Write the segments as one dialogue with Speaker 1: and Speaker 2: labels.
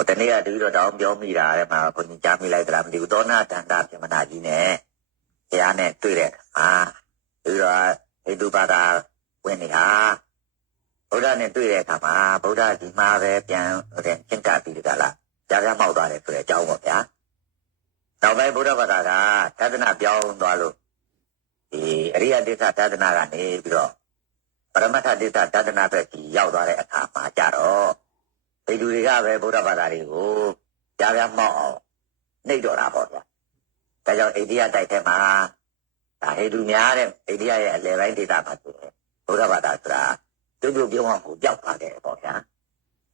Speaker 1: ဟိုတနေ့ကတပည့်တော်တောင်းပြောမိတာတဲ့မှာဘုန်းကြီးကြားမိလိုက်သလားမသိဘူးသောနာတန္တာပြမနာကြီးနဲ့ဘုရားနဲ့တွေ့တဲ့အာပြီးတော့ဟိတုပါဒဝင်နေတာဗုဒ္ဓနဲ့တွေ့တဲ့အခါမှာဗုဒ္ဓဒီမှာပဲပြန်တဲ့ကျင့်ကပ်ပြီးတကလားကြားကြားမောက်သွားတယ်ဆိုတဲ့အကြောင်းပေါ့ဗျာနောက်ပိုင်းဗုဒ္ဓဘာသာကသဒ္ဒနာပြောင်းသွားလို့ဒီအရိယတိသသဒ္ဒနာကနေပြီးတော့ပရမတ္ထတိသသဒ္ဒနာပဲကြီးရောက်သွားတဲ့အခါမှာကြတော့ ဒီလူတွေကပဲဗုဒ္ဓဘာသာတွေကိုကြားကြားမောက်အောင်နှိပ်တော်တာပေါ့ဗျာဒါကြောင့်အိန္ဒိယတိုက်ထဲမှာဒါဟိန္ဒူများတဲ့အိန္ဒိယရဲ့အလယ်ပိုင်းဒေသမှာဆိုရင်ဗုဒ္ဓဘာသာဆိုတာပြုတ်ပြုတ်ပြောင်းအောင်ကိုကြောက်ပါတယ်ပေါ့ဗျာ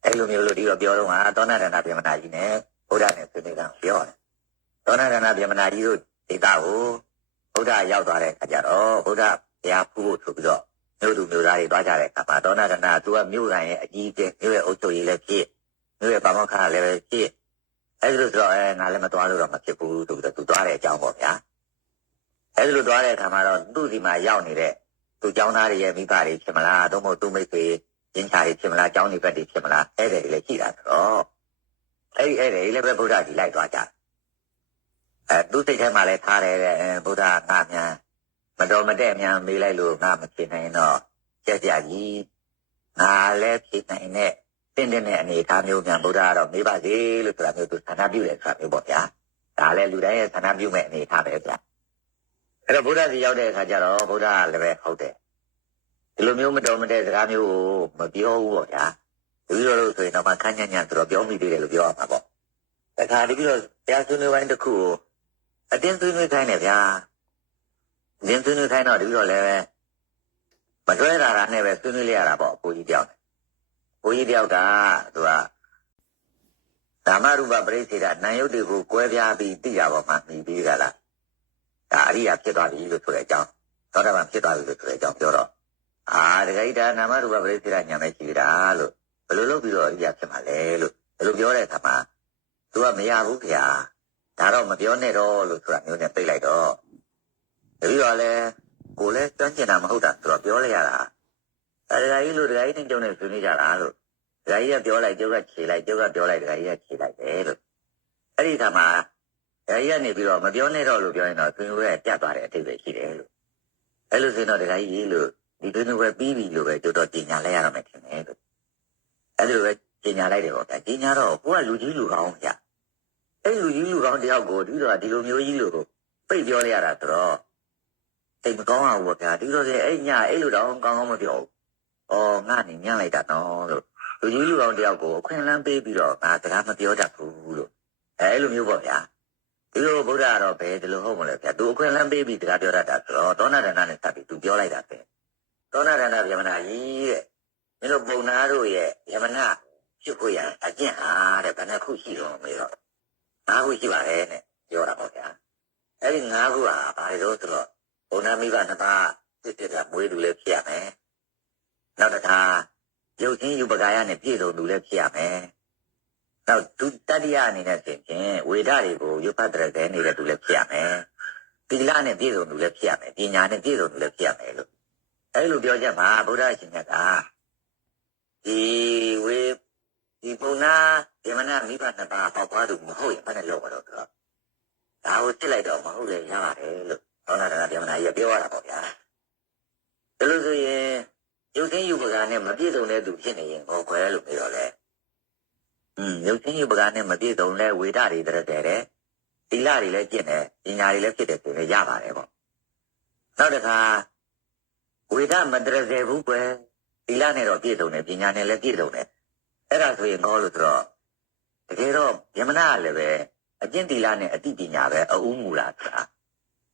Speaker 1: အဲလိုမျိုးလို့ဒီတော့ပြောတော့ဟာသောနာဒနာပြမနာကြီးနဲ့ဘုရားနဲ့ဆွေးနွေးတာပြောတယ်သောနာဒနာပြမနာကြီးတို့ဒေသကိုဘုရားရောက်သွားတဲ့အခါကျတော့ဘုရားတရားဖူးဖို့ဆိုပြီးတော့ မြို့သူမြို့သားတွေသွားကြတဲ့အခါမှာဒေါနာကနာသူကမြို့တိုင်းရဲ့အကြီးအကျယ်မြို့ရဲ့အုပ်ချုပ်ရေးလည်းဖြစ်မြို့ရဲ့ဗမောက္ခလည်းပဲဖြစ်အဲဒီလိုဆိုတော့အဲငါလည်းမသွားလို့တော့မဖြစ်ဘူးဆိုပြီးတော့သူသွားတဲ့အကြောင်းပေါ့ဗျာအဲဒီလိုသွားတဲ့အခါမှာတော့သူ့စီမှာရောက်နေတဲ့သူကျောင်းသားတွေရဲ့မိဘတွေဖြစ်မလားသို့မဟုတ်သူ့မိတ်ဆွေရင်းချာတွေဖြစ်မလားကျောင်းနေဘက်တွေဖြစ်မလားအဲ့ဒါတွေလည်းရှိတာတော့အဲ့ဒီအဲ့ဒါတွေလည်းပဲဗုဒ္ဓကြီးလိုက်သွားကြအဲသူစိတ်ထဲမှာလည်းထားတယ်တဲ့ဗုဒ္ဓငါမြန် မတော်မတဲ့မြန်မေးလိုက်လို့ငါမဖြစ်နိုင်တော့ကြက်ကြကြီးငါလည်းဖြစ်နိုင်တဲ့တင်းတင်းတဲ့အနေအထားမျိုးမြန်ဗုဒ္ဓကတော့မေးပါစေလို့ဆိုတာမျိုးသူဌာနပြုတယ်ဆိုတာမျိုးပေါ့ဗျာဒါလည်းလူတိုင်းရဲ့ဌာနပြုမဲ့အနေအထားပဲဗျာအဲ့တော့ဗုဒ္ဓစီရောက်တဲ့အခါကျတော့ဗုဒ္ဓကလည်းပဲဟုတ်တယ်ဒီလိုမျိုးမတော်မတဲ့စကားမျိုးကိုမပြောဘူးပေါ့ဗျာတပည့်တော်တို့ဆိုရင်တော့မှခန်းညံ့ညံ့ဆိုတော့ပြောမိသေးတယ်လို့ပြောရမှာပေါ့တခါတပည့်တော်တရားဆွေးနွေးပိုင်းတစ်ခုကိုအတင်းဆွေးနွေးခိုင်းတယ်ဗျာ အတင်းဆွေးနွေးခိုင်းတော့တပည့်တော်လည်းပဲမတွဲတာတာနဲ့ပဲဆွေးနွေးလိုက်ရတာပေါ့ကိုကြီးတယောက်ကိုကြီးတယောက်ကသူကဓမ္မရူပပရိစ္ဆေဒနာယုတ်တွေကိုကွဲပြားပြီးသိရပါမှမြည်ပြီးကြလားဒါအရိယာဖြစ်သွားပြီလို့ဆိုတဲ့အကြောင်းသောတာပန်ဖြစ်သွားပြီလို့ဆိုတဲ့အကြောင်းပြောတော့အာတခါကြီးဒါနာမရူပပရိစ္ဆေဒညာမဲ့ရှိတာလို့ဘယ်လိုလုပ်ပြီးတော့အရိယာဖြစ်မှာလဲလို့ဘယ်လိုပြောတဲ့အခါမှာသူကမရဘူးခင်ဗျာဒါတော့မပြောနဲ့တော့လို့ဆိုတာမျိုးနဲ့ပြိတ်လိုက်တော့ တပည့်တော်လည်းကိုလည်းကြမ်းကျင်တာမဟုတ်တာဆိုတော့ပြောလိုက်ရတာအဲဒါကြီးလို့ဒကာကြီးနဲ့ကြုံနေဆွေးနွေးကြတာလို့ဒကာကြီးကပြောလိုက်ကျုပ်ကခြေလိုက်ကျုပ်ကပြောလိုက်ဒကာကြီးကခြေလိုက်တယ်လို့အဲ့ဒီခါမှာဒကာကြီးကနေပြီးတော့မပြောနဲ့တော့လို့ပြောရင်တော့ဆွေးနွေးရပြတ်သွားတဲ့အတိတ်ပဲရှိတယ်လို့အဲ့လိုဆိုရင်တော့ဒကာကြီးလို့ဒီဆွေးနွေးပွဲပြီးပြီလို့ပဲကျုပ်တော့တင်ညာလိုက်ရတော့မယ်ထင်တယ်လို့အဲ့လိုပဲတင်ညာလိုက်တယ်ပေါ့ဗျာတင်ညာတော့ကိုကလူကြီးလူကောင်းဗျအဲ့လူကြီးလူကောင်းတယောက်ကိုဒီတော့ဒီလိုမျိုးကြီးလို့ပိတ်ပြောလိုက်ရတာဆိုတော့ တိတ်မကောင်းအောင်ပေါ့ဗျာဒီလိုဆိုအဲ့ညအဲ့လိုတော့ကောင်းကောင်းမပြောဘူး။အော်ငါနေညံ့လိုက်တာနော်လို့လူကြီးလူကောင်းတယောက်ကိုအခွင့်အလမ်းပေးပြီးတော့ငါစကားမပြောတတ်ဘူးလို့အဲ့လိုမျိုးပေါ့ဗျာဒီလိုဗုဒ္ဓကတော့ဘယ်ဒီလိုဟုတ်မလဲဗျာသူအခွင့်အလမ်းပေးပြီးစကားပြောတတ်တာဆိုတော့သောနာဒနာနဲ့စပ်ပြီးသူပြောလိုက်တာပဲသောနာဒနာဗျမနာကြီးတဲ့မင်းတို့ပုံနာတို့ရဲ့ယမနာဖြစ်ကိုရအကျင့်ဟာတဲ့ဘယ်နှခုရှိတော့မေးတော့ငါးခုရှိပါတယ်နဲ့ပြောတာပေါ့ဗျာအဲ့ဒီငါးခုဟာဘာလို့ဆိုတော့ ဘုံနာမိဘနှစ်ပါးတစ်တစ်ကမွေးသူလည်းဖြစ်ရမယ်နောက်တစ်ခါရုပ်ချင်းယူပကာယနဲ့ပြည့်စုံသူလည်းဖြစ်ရမယ်နောက်ဒုတတိယအနေနဲ့ဆိုရင်ဝေဒတွေကိုရုပ်ဖတ်တဲ့တဲ့နေတဲ့သူလည်းဖြစ်ရမယ်သီလနဲ့ပြည့်စုံသူလည်းဖြစ်ရမယ်ပညာနဲ့ပြည့်စုံသူလည်းဖြစ်ရမယ်လို့အဲ့လိုပြောချက်မှာဗုဒ္ဓရှင်မြတ်ကဒီဝေဒီပုံနာဒီမနာမိဘနှစ်ပါးပေါက်သွားသူမဟုတ်ရင်ဘယ်နဲ့လောက်တော့တော့ဒါကိုစစ်လိုက်တော့မဟုတ်လေရပါတယ်လို့ ဟောနာတာဗျမနာကြီးပြောရတာပေါ့ဗျာဒါလို့ဆိုရင်ရုပ်သိမ်းယူပကာနဲ့မပြည့်စုံတဲ့သူဖြစ်နေရင်ဟောခွဲလို့ပြောတော့လေอืมရုပ်သိမ်းယူပကာနဲ့မပြည့်စုံလဲဝေဒတွေတရတဲ့တဲ့သီလတွေလည်းကျင့်တယ်ပညာတွေလည်းဖြစ်တယ်ဆိုရင်ရပါတယ်ပေါ့နောက်တစ်ခါဝေဒမတရစေဘူးကွယ်သီလနဲ့တော့ပြည့်စုံတယ်ပညာနဲ့လည်းပြည့်စုံတယ်အဲ့ဒါဆိုရင်ကောလို့ဆိုတော့တကယ်တော့ယမနာကလည်းပဲအကျင့်သီလနဲ့အတိပညာပဲအဥမူလားဆိုတာ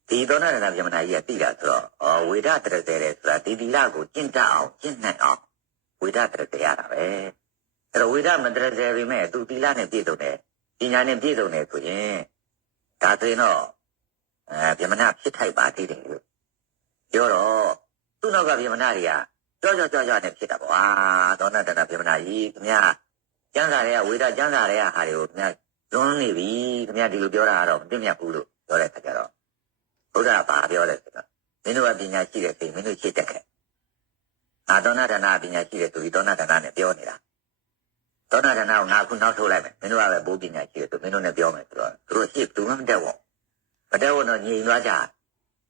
Speaker 1: ဒီသောနာရဏယမနာကြီးကသိတာဆိုတော့ဩဝေဒတရတဲ့တဲ့ဆိုတာဒီသီလကိုကျင့်တတ်အောင်ကျင့်နိုင်အောင်ဝေဒတရတဲ့ရတာပဲအဲ့တော့ဝေဒမတရတဲ့ပေမဲ့သူသီလနဲ့ပြည့်စုံတယ်ပညာနဲ့ပြည့်စုံတယ်ဆိုရင်ဒါဆိုရင်တော့အဲယမနာဖြစ်ထိုက်ပါသေးတယ်လို့ပြောတော့သူ့နောက်ကယမနာတွေကကြောကြောကြောကြောနဲ့ဖြစ်တာပေါ့အာသောနာတနာပြမနာကြီးခင်ဗျာကျမ်းစာတွေကဝေဒကျမ်းစာတွေကဟာတွေကိုခင်ဗျာလွန်နေပြီခင်ဗျာဒီလိုပြောတာကတော့မသိမြတ်ဘူးလို့ပြောတဲ့ခါကျတော့ ဘုရားဘာပြောလဲဆိုတော့မင်းတို့ကပညာရှိတဲ့စိတ်မင်းတို့ရှိတတ်ခဲ့အာသောနာတနာပညာရှိတဲ့သူဒီသောနာတနာနဲ့ပြောနေတာသောနာတနာကိုငါခုနောက်ထုတ်လိုက်မယ်မင်းတို့ကပဲဘိုးပညာရှိတယ်သူမင်းတို့နဲ့ပြောမယ်ဆိုတော့သူတို့ရှေ့သူမှမတက်ဘူးမတက်ဘူးတော့ညင်သွားကြ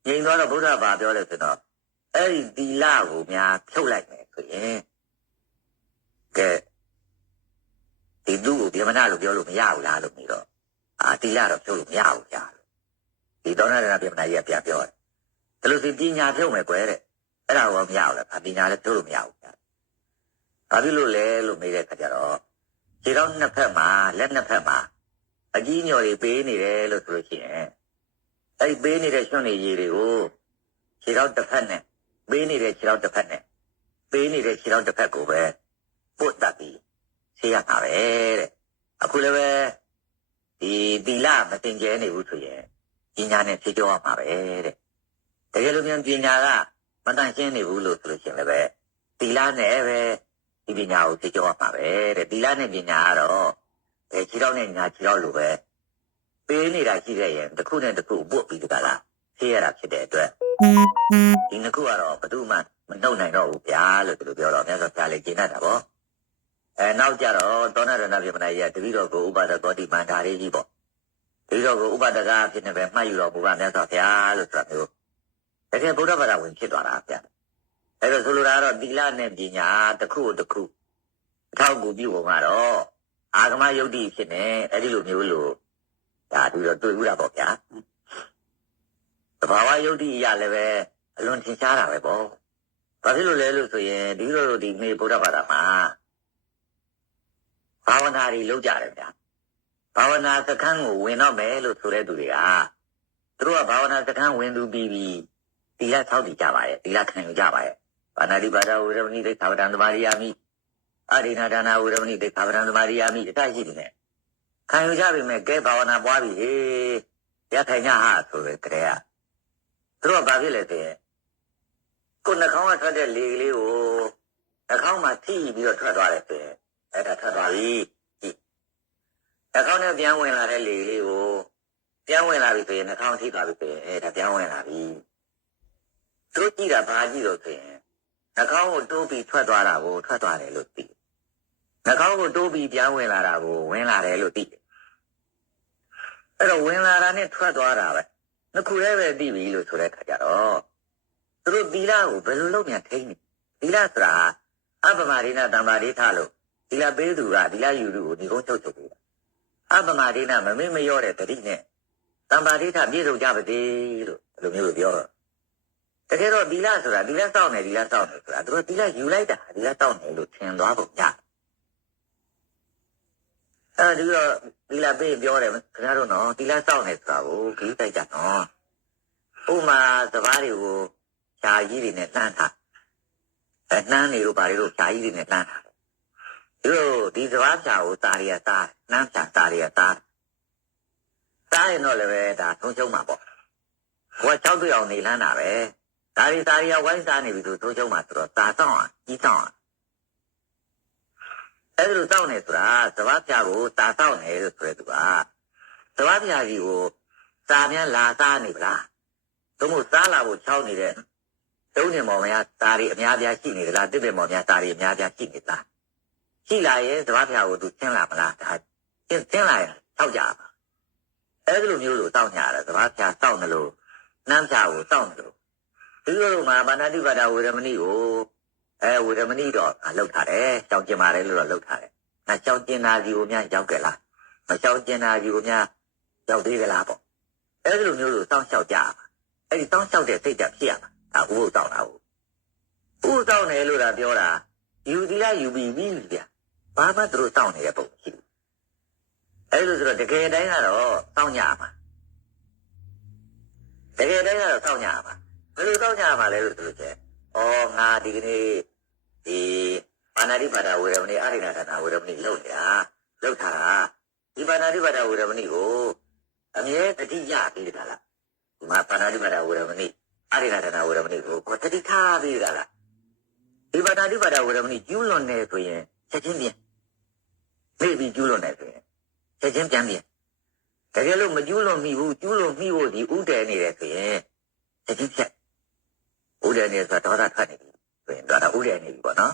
Speaker 1: ညင်သွားတော့ဘုရားဘာပြောလဲဆိုတော့အဲ့ဒီသီလကိုများဖြုတ်လိုက်မယ်ဆိုရင်ကဲဒီသူ့ကိုဗြဟ္မဏလို့ပြောလို့မရဘူးလားလို့ပြီးတော့အာသီလတော့ဖြုတ်လို့မရဘူးကြာ ဒီသောနာတနာဗြဟ္မဏကြီးကပြပြောတယ်ဒါလို့စီပညာဖြုတ်မယ်ကွယ်တဲ့အဲ့ဒါကိုမရဘူးလားပညာလည်းဖြုတ်လို့မရဘူးကြာဘာဖြစ်လို့လဲလို့မေးတဲ့အခါကျတော့ခြေထောက်နှစ်ဖက်မှာလက်နှစ်ဖက်မှာအကြီးညော်တွေပေးနေတယ်လို့ဆိုလို့ရှိရင်အဲ့ဒီပေးနေတဲ့ရွှွန့်နေရည်တွေကိုခြေထောက်တစ်ဖက်နဲ့ပေးနေတဲ့ခြေထောက်တစ်ဖက်နဲ့ပေးနေတဲ့ခြေထောက်တစ်ဖက်ကိုပဲပုတ်တတ်ပြီးဆေးရတာပဲတဲ့အခုလည်းပဲဒီတီလာမတင်ကျဲနေဘူးဆိုရင် ပညာနဲ့ဖြေကြောရမှာပဲတဲ့တကယ်လို့မြန်ပညာကမတန်ရှင်းနေဘူးလို့ဆိုလို့ရှိရင်လည်းပဲတီလာနဲ့ပဲဒီပညာကိုသိကြောရမှာပဲတဲ့ဒီလားနဲ့ပညာကတော့အဲခြေတော့နဲ့ညာခြေတော့လိုပဲပေးနေတာရှိတဲ့ရင်တစ်ခုနဲ့တစ်ခုပုတ်ပြီးတကလားသိရတာဖြစ်တဲ့အတွက်ဒီနှစ်ခုကတော့ဘယ်သူမှမနှုတ်နိုင်တော့ဘူးဗျာလို့သူတို့ပြောတော့မြတ်စွာဘုရားလည်းကျင့်တတ်တာပေါ့အဲနောက်ကြတော့သောဏရဏပြမနာကြီးကတတိတော်ကိုဥပါဒကောတိမန္တာရေးကြီးပေါ့ တတိတော်ကိုဥပါဒကဖြစ်နေပဲမှတ်ယူတော်မူပါမြတ်စွာဘုရားလို့ဆိုတာမျိုးတကယ်ဗုဒ္ဓဘာသာဝင်ဖြစ်သွားတာဗျာအဲ့တော့ဆိုလိုတာကတော့သီလနဲ့ပညာတစ်ခုတစ်ခုအထောက်အကူပြုပုံကတော့အာဂမယုတ်တိဖြစ်နေအဲ့ဒီလိုမျိုးလို့ဒါပြီးတော့တွေ့ဦးတာပေါ့ဗျာသဘာဝယုတ်တိအရလည်းပဲအလွန်ထင်ရှားတာပဲပေါ့ဘာဖြစ်လို့လဲလို့ဆိုရင်ဒီလိုလိုဒီနေ့ဗုဒ္ဓဘာသာမှာဘာဝနာတွေလုပ်ကြတယ်ဗျာ ဘာဝနာစခန်းကိုဝင်တော့မယ်လို့ဆိုတဲ့သူတွေကသူတို့ကဘာဝနာစခန်းဝင်သူပြီးပြီးသီလဆောက်တည်ကြပါရဲ့သီလခံယူကြပါရဲ့ပါဏာတိပါဒဝေရမဏိဒိဋ္ဌာဝတံသမာရိယာမိအရိနာဒါနာဝေရမဏိဒိဋ္ဌာဝတံသမာရိယာမိအတရှိတယ်နဲ့ခံယူကြပြီမဲ့ကဲဘာဝနာပွားပြီဟေးရထိုင်ကြဟာဆိုရယ်တည်းကသူတို့ကဘာဖြစ်လဲဆိုရင်ကိုယ်နှာခေါင်းကထွက်တဲ့လေကလေးကိုနှာခေါင်းမှာထိပြီးတော့ထွက်သွားတယ်ဆိုရင်အဲ့ဒါထွက်သွားပြီကြည့် နှာခေါင်းနဲ့ပြန်ဝင်လာတဲ့လေကလေးကိုပြန်ဝင်လာပြီဆိုရင်နှာခေါင်းထိသွားပြီဆိုရင်အဲ့ဒါပြန်ဝင်လာပြီသူတို့ကြည့်တာဘာကြည့်လို့ဆိုရင်နှာခေါင်းကိုတိုးပြီးထွက်သွားတာကိုထွက်သွားတယ်လို့သိတယ်။နှာခေါင်းကိုတိုးပြီးပြန်ဝင်လာတာကိုဝင်လာတယ်လို့သိတယ်။အဲ့တော့ဝင်လာတာနဲ့ထွက်သွားတာပဲ။နှစ်ခုတည်းပဲသိပြီလို့ဆိုတဲ့ခါကျတော့သူတို့သီလကိုဘယ်လိုလုပ်မြန်ထိန်းနေ။သီလဆိုတာအပ္ပမဒိနတမ္ပါဒိဋ္ဌလို့သီလပေးသူကသီလယူသူကိုဒီကုန်းချုပ်ချုပ်ပေးတာ။ အပ္ပမဒိနမမေ့မလျော့တဲ့တတိနဲ့တမ္ပါဒိဋ္ဌပြည့်စုံကြပါသေးလို့ဘယ်လိုမျိုးပြောတော့တကယ်တော့ဒီလဆိုတာဒီလစောင့်နေဒီလစောင့်နေဆိုတာသူတို့ဒီလယူလိုက်တာဒီလစောင့်နေလို့ထင်သွားပုံရအဲဒီတော့ဒီလပေးပြောတယ်ခင်ဗျားတို့နော်ဒီလစောင့်နေဆိုတာကိုခီးတိုက်ကြနော်ဥမာစပားတွေကိုဖြာကြီးတွေနဲ့နှမ်းထားအဲနှမ်းနေလို့ဘာတွေလို့ဖြာကြီးတွေနဲ့နှမ်းထားဒီ လိုဒီစပားဖြာကိုတာရီယာတာနှမ်းဖြာတာရီယာတာတာရင်တော့လည်းပဲဒါထုံးချုံမှာပေါ့ကိုကကြောက်တွေ့အောင်နေလန်းတာပဲ ဒါရီဒါရီကဝိုင်းစားနေပြီဆိုသိုးချုံမှာဆိုတော့ตาတောင်းอ่ะကြီးတောင်းอ่ะအဲ့ဒါလိုတောင်းနေဆိုတာသဘာပြကိုตาတောင်းနေလို့ဆိုရသူကသဘာပြကြီးကိုตาပြန်လာစားနေဗလားသို့မဟုတ်စားလာဖို့ချောင်းနေတဲ့တုံးနေမောင်များตาရီအများပြားရှိနေသလားတစ်ပင်မောင်များตาရီအများပြားရှိနေသလား ရှိလာရင်သဘာပြကိုသူရှင်းလာမလားဒါရှင်းရှင်းလာရင်တောက်ကြပါအဲ့ဒီလိုမျိုးလို့တောင်းကြရတယ်သဘာပြတောင်းတယ်လို့နမ်းပြကိုတောင်းတယ်လို့ဒီလိုမှာဗန္ဒတိပါဒဝေရမဏိကိုအဲဝေရမဏိတော့လောက်ထားတယ်ကြောင်ကျင်ပါတယ်လို့တော့လောက်ထားတယ်။အဲကြောင်ကျင်နာစီကိုများရောက်ကြလား။မကြောင်ကျင်နာစီကိုများရောက်သေးကြလားပေါ့။အဲဒီလိုမျိုးလို့တောင်းလျှောက်ကြပါ။အဲဒီတောင်းလျှောက်တဲ့စိတ်ဓာတ်ဖြစ်ရမှာ။ဒါဥပုတောင်းတာဟုတ်။ဥပုတောင်းတယ်လို့သာပြောတာယူသီလယူပြီးပြီးပြီဗျ။ ဘာမှသူတို့တောင်းနေတဲ့ပုံရှိဘူး။အဲဒီလိုဆိုတော့တကယ်တိုင်းကတော့တောင်းကြမှာ။တကယ်တိုင်းကတော့တောင်းကြမှာ။ဘယ်လိုတော့ကြမှာလဲလို့သူကျဲ။အော်ငါဒီကနေ့ဒီပါဏာတိပါဒဝေရမဏိအရိဏဒါနာဝေရမဏိလောက်နေတာလောက်ထားတာဒီပါဏာတိပါဒဝေရမဏိကိုအမြဲတတိယပြီးတာလားဒီမှာပါဏာတိပါဒဝေရမဏိအရိဏဒါနာဝေရမဏိကိုကိုတတိထားပြီးတာလားဒီပါဏာတိပါဒဝေရမဏိကျူးလွန်နေဆိုရင်ချက်ချင်းပြန် ပြေးပြီးကျူးလွန်နေဆိုရင်ချက်ချင်းပြန်ပြန်တကယ်လို့မကျူးလွန်မိဘူးကျူးလွန်မိဖို့ဒီဥတည်နေတယ်ဆိုရင်ချက်ချင်းချက်ဥဒ္ဒနေဆိုတာဒေါသထွက်နေပြီဆိုရင်တော့ဥဒ္ဒနေပြီပေါ့နော်